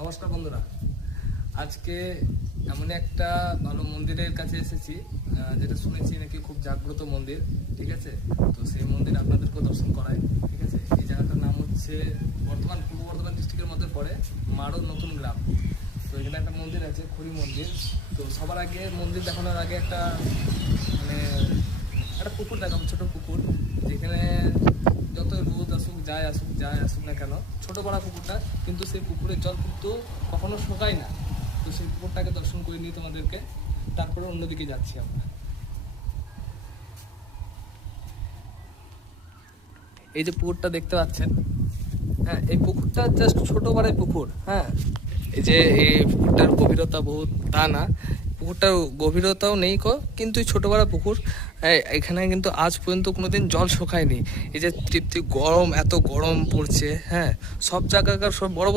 নমস্কার বন্ধুরা, আজকে এমন একটা ভালো মন্দিরের কাছে এসেছি যেটা শুনেছি নাকি খুব জাগ্রত মন্দির। ঠিক আছে, তো সেই মন্দির আপনাদেরকেও দর্শন করায়। ঠিক আছে, এই জায়গাটার নাম হচ্ছে পূর্ব বর্ধমান ডিস্ট্রিক্টের মধ্যে পড়ে মারো নতুন গ্রাম। তো এখানে একটা মন্দির আছে, খড়ি মন্দির। তো সবার আগে মন্দির দেখানোর আগে একটা মানে একটা পুকুর দেখাবো, ছোটো পুকুর, যেখানে যত রোদ আসুক যায় আসুক না কেন, ছোটো বড়া পুকুরটা, কিন্তু সেই পুকুরের জল কিন্তু কখনো শুকায় না। তো সেই পুকুরটাকে দর্শন করে নিই তোমাদেরকে, তারপরে অন্যদিকে যাচ্ছি আমরা। এই যে পুকুরটা দেখতে পাচ্ছেন, হ্যাঁ, এই পুকুরটা জাস্ট ছোট বড়াই পুকুর। হ্যাঁ, এই যে এই পুকুরটার গভীরতা বহুত তা না, পুকুরটার গভীরতাও নেই কিন্তু ছোট বড় পুকুর। এখানে কিন্তু আজ পর্যন্ত কোনোদিন জল শুকায়নি। এই যে তৃপ্তি গরম, এত গরম পড়ছে। হ্যাঁ, সব জায়গাকার সব বড় বড়